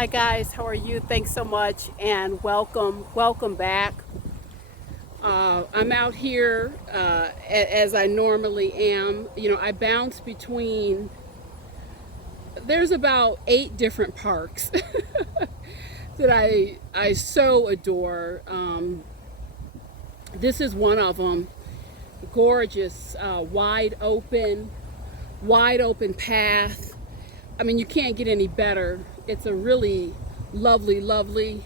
Hi guys, how are you? Thanks so much and welcome back. I'm out here as I normally am. You know, I bounce between, there's about 8 different parks that I so adore. This is one of them. Gorgeous, wide open path. I mean, you can't get any better. It's a really lovely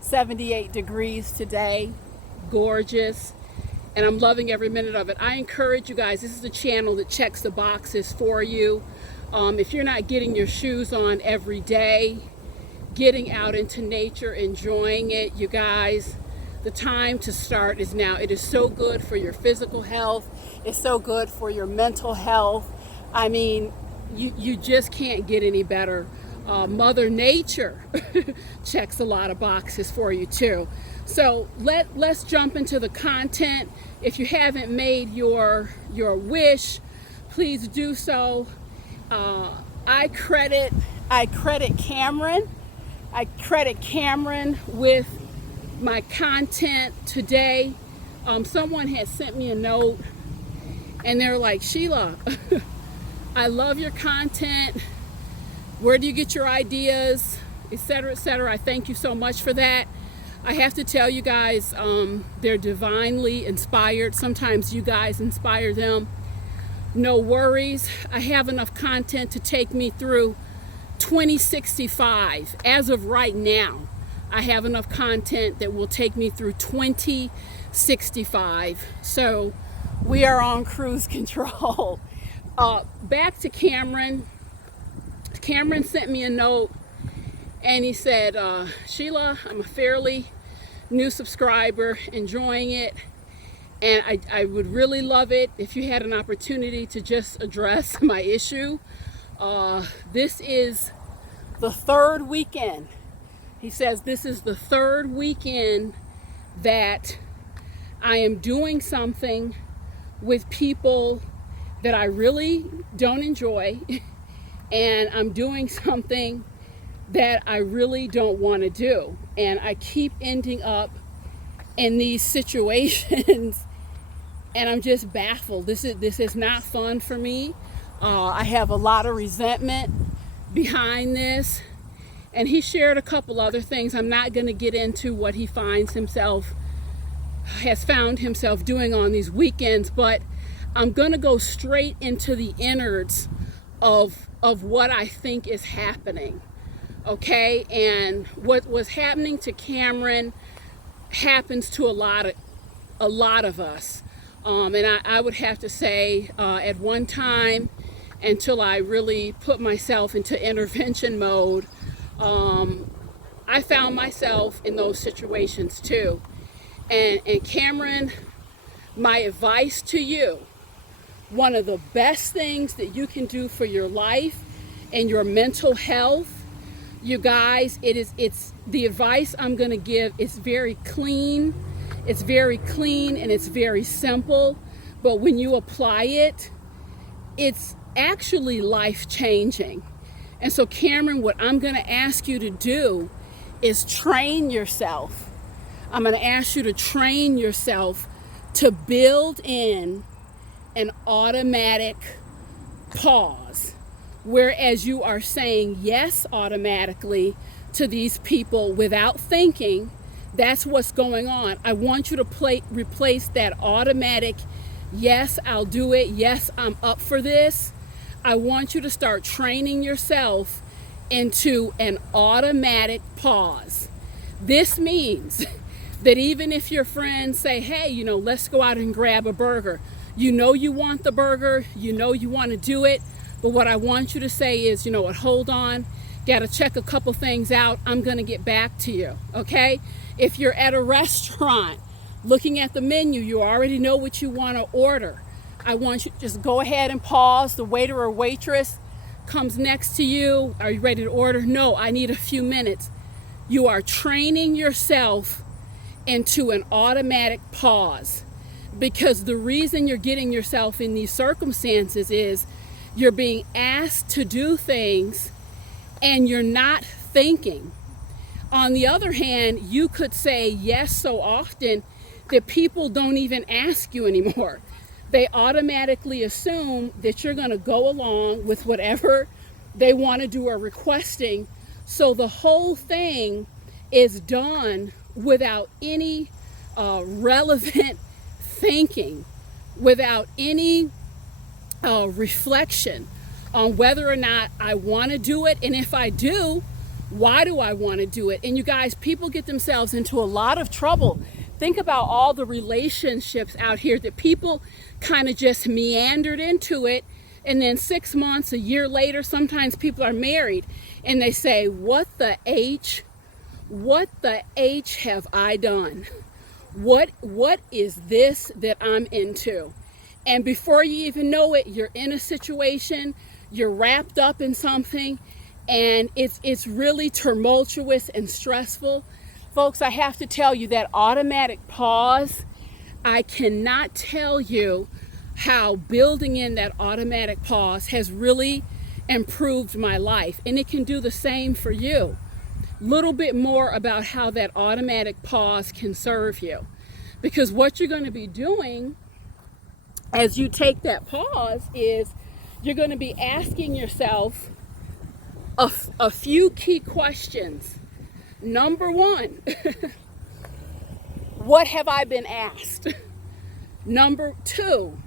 78 degrees today. Gorgeous. And I'm loving every minute of it. I encourage you guys, this is a channel that checks the boxes for you. If you're not getting your shoes on every day, getting out into nature, enjoying it, you guys, the time to start is now. It is so good for your physical health. It's so good for your mental health. I mean, you just can't get any better. Mother Nature checks a lot of boxes for you too. So let's jump into the content. If you haven't made your wish, please do so. I credit Cameron. I credit Cameron with my content today. Someone had sent me a note and they're like, Sheila, I love your content. Where do you get your ideas, etc., etc.? I thank you so much for that. I have to tell you guys, they're divinely inspired. Sometimes you guys inspire them. No worries. I have enough content to take me through 2065. As of right now, I have enough content that will take me through 2065. So we are on cruise control. Back to Cameron. Cameron sent me a note and he said, Sheila, I'm a fairly new subscriber, enjoying it, and I would really love it if you had an opportunity to just address my issue. This is the third weekend. He says this is the third weekend that I am doing something with people that I really don't enjoy, and I'm doing something that I really don't want to do. And I keep ending up in these situations and I'm just baffled. This is not fun for me. I have a lot of resentment behind this. And he shared a couple other things. I'm not going to get into what he has found himself doing on these weekends, but I'm going to go straight into the innards of what I think is happening. Okay, and what was happening to Cameron happens to a lot of us. And I would have to say, at one time, until I really put myself into intervention mode, I found myself in those situations too. And Cameron, my advice to you, one of the best things that you can do for your life and your mental health, you guys, it's the advice I'm going to give. It's very clean. It's very clean and it's very simple. But when you apply it, it's actually life-changing. And so, Cameron, what I'm going to ask you to do is train yourself. I'm going to ask you to train yourself to build in an automatic pause. Whereas you are saying yes automatically to these people without thinking, that's what's going on. I want you to replace that automatic, yes, I'll do it, yes, I'm up for this. I want you to start training yourself into an automatic pause. This means that even if your friends say, hey, you know, let's go out and grab a burger. You know you want the burger, you know you want to do it. But what I want you to say is, you know what, hold on, got to check a couple things out. I'm going to get back to you, okay? If you're at a restaurant looking at the menu, you already know what you want to order. I want you to just go ahead and pause. The waiter or waitress comes next to you. Are you ready to order? No, I need a few minutes. You are training yourself into an automatic pause, because the reason you're getting yourself in these circumstances is you're being asked to do things and you're not thinking. On the other hand, you could say yes so often that people don't even ask you anymore. They automatically assume that you're going to go along with whatever they want to do or requesting. So the whole thing is done without any relevant thinking, without any reflection on whether or not I want to do it, and if I do, why do I want to do it? And you guys, people get themselves into a lot of trouble. Think about all the relationships out here that people kind of just meandered into it, and then 6 months, a year later, sometimes people are married and they say, what the H have I done? What is this that I'm into? And before you even know it, you're in a situation, you're wrapped up in something, and it's really tumultuous and stressful. Folks, I have to tell you that automatic pause, I cannot tell you how building in that automatic pause has really improved my life. And it can do the same for you. Little bit more about how that automatic pause can serve you. Because what you're going to be doing as you take that pause is you're going to be asking yourself a few key questions. Number one, what have I been asked? Number two,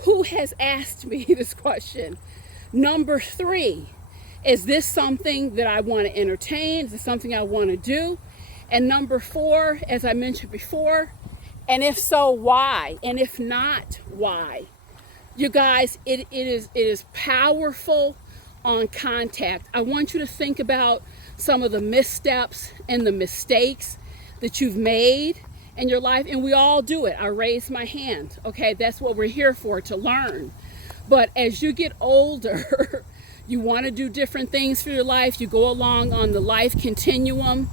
who has asked me this question? Number three, is this something that I want to entertain? Is this something I want to do? And number four, as I mentioned before, and if so, why? And if not, why? You guys, it is powerful on contact. I want you to think about some of the missteps and the mistakes that you've made in your life, and we all do it. I raise my hand. Okay, that's what we're here for, to learn. But as you get older, you want to do different things for your life. You go along on the life continuum.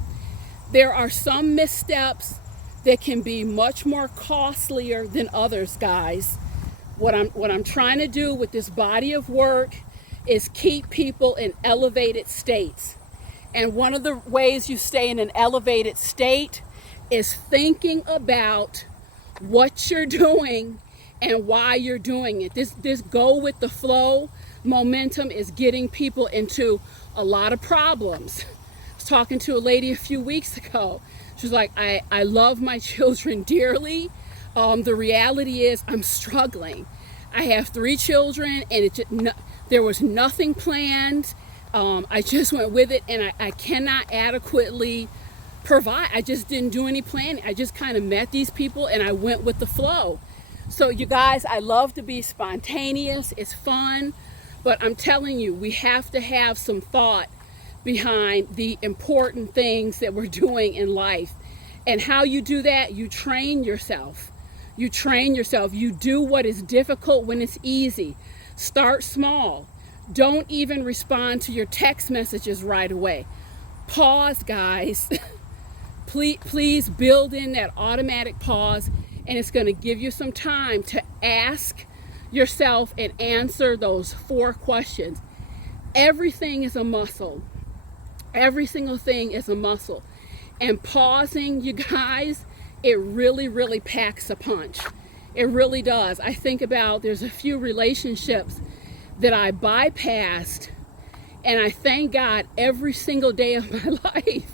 There are some missteps that can be much more costlier than others, guys. What I'm trying to do with this body of work is keep people in elevated states. And one of the ways you stay in an elevated state is thinking about what you're doing and why you're doing it. This go with the flow momentum is getting people into a lot of problems. I was talking to a lady a few weeks ago. She was like, I love my children dearly. The reality is I'm struggling. I have 3 children, and there was nothing planned. I just went with it, and I cannot adequately provide. I just didn't do any planning. I just kind of met these people and I went with the flow. So you guys, I love to be spontaneous. It's fun, but I'm telling you, we have to have some thought behind the important things that we're doing in life. And how you do that, you train yourself. You train yourself. You do what is difficult when it's easy. Start small. Don't even respond to your text messages right away. Pause, guys. Please build in that automatic pause, and it's going to give you some time to ask yourself and answer those 4 questions. Everything is a muscle. Every single thing is a muscle. And pausing, you guys, it really, really packs a punch. It really does. I think about, there's a few relationships that I bypassed, and I thank God every single day of my life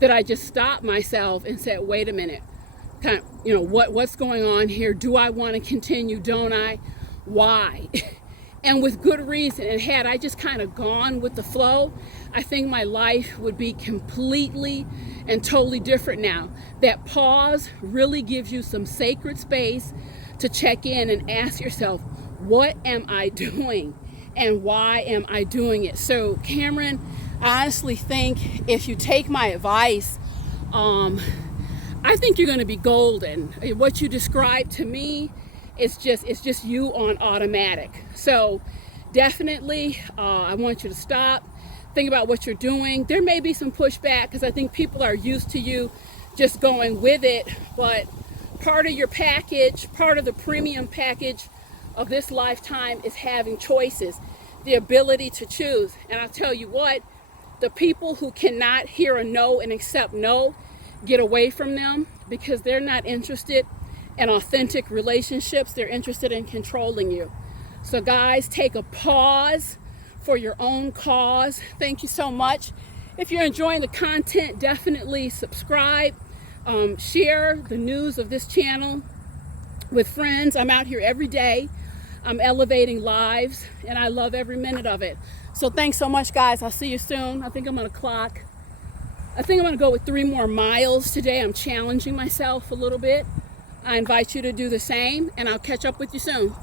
that I just stopped myself and said, wait a minute, kind of, what's going on here? Do I want to continue? Don't I? Why? And with good reason. And had I just kind of gone with the flow, I think my life would be completely and totally different now. That pause really gives you some sacred space to check in and ask yourself, what am I doing? And why am I doing it? So Cameron, I honestly think if you take my advice, I think you're going to be golden. What you described to me, it's just you on automatic. So definitely, I want you to stop, think about what you're doing. There may be some pushback because I think people are used to you just going with it, but part of your package, part of the premium package of this lifetime is having choices, the ability to choose. And I'll tell you what, The people who cannot hear a no and accept no, get away from them, because they're not interested in authentic relationships. They're interested in controlling you. So guys, take a pause for your own cause. Thank you so much. If you're enjoying the content, definitely subscribe. Share the news of this channel with friends. I'm out here every day. I'm elevating lives, and I love every minute of it. So thanks so much, guys. I'll see you soon. I think I'm going to go with 3 more miles today. I'm challenging myself a little bit. I invite you to do the same, and I'll catch up with you soon.